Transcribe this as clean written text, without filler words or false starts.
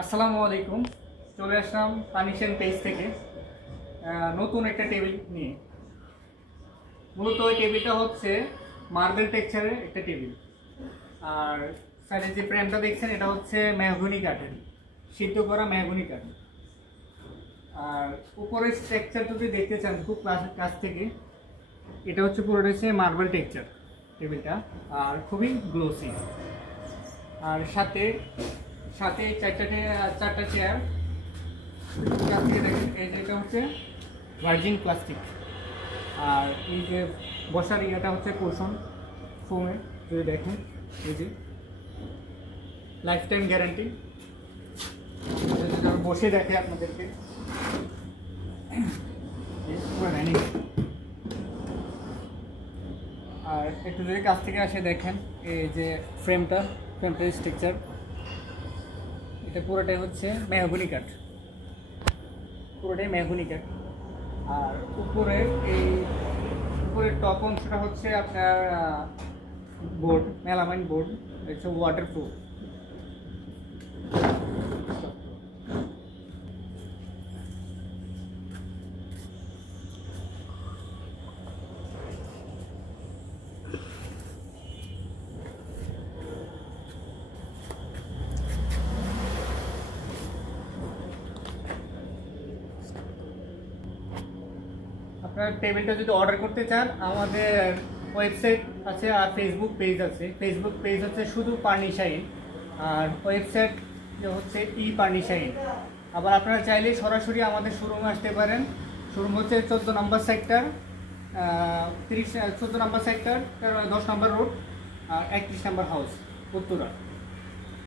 আসসালামু আলাইকুম। চলে আসলাম ফার্নিশন পেজ থেকে নতুন একটা টেবিল নিয়ে। মূলত ওই টেবিলটা হচ্ছে মার্বেল টেক্সচারের একটা টেবিল, আর সাইডে যে ফ্রেমটা দেখছেন এটা হচ্ছে মেহগনি কাঠের, সিদ্ধ করা মেহগনি কাঠ। আর উপরের স্ট্রাকচার যদি দেখতে চান খুব কাছ থেকে, এটা হচ্ছে পুরোটা হচ্ছে মার্বেল টেক্সচার টেবিলটা, আর খুবই গ্লোসি। আর সাথে সাথে চারটা চেয়ার। এটা হচ্ছে ভার্জিন প্লাস্টিক, আর এই যে বসার ইয়েটা হচ্ছে কুশন ফোমের। যদি দেখেন এই যে লাইফ টাইম গ্যারান্টি। বসে দেখে আপনাদেরকে আর একটু যদি কাছ থেকে আসে দেখেন এই যে ফ্রেমটার স্ট্রাকচার, এটা পুরোটাই হচ্ছে মেহগনি কাঠ, পুরোটাই মেহগনি কাঠ। আর উপরের টপ অংশটা হচ্ছে আপনার বোর্ড, মেলামাইন বোর্ড, হচ্ছে ওয়াটারপ্রুফ। আপনার টেবিলটা যদি অর্ডার করতে চান, আমাদের ওয়েবসাইট আছে আর ফেসবুক পেজ আছে। ফেসবুক পেজ হচ্ছে শুধু পার্নিশাইন, আর ওয়েবসাইট হচ্ছে পার্নিশাইন। আবার আপনারা চাইলে সরাসরি আমাদের শোরুমে আসতে পারেন। শোরুম হচ্ছে 14 নম্বর সেক্টর, 14 নম্বর সেক্টর, 10 নম্বর রোড, আর 31 নম্বর হাউস, উত্তরা।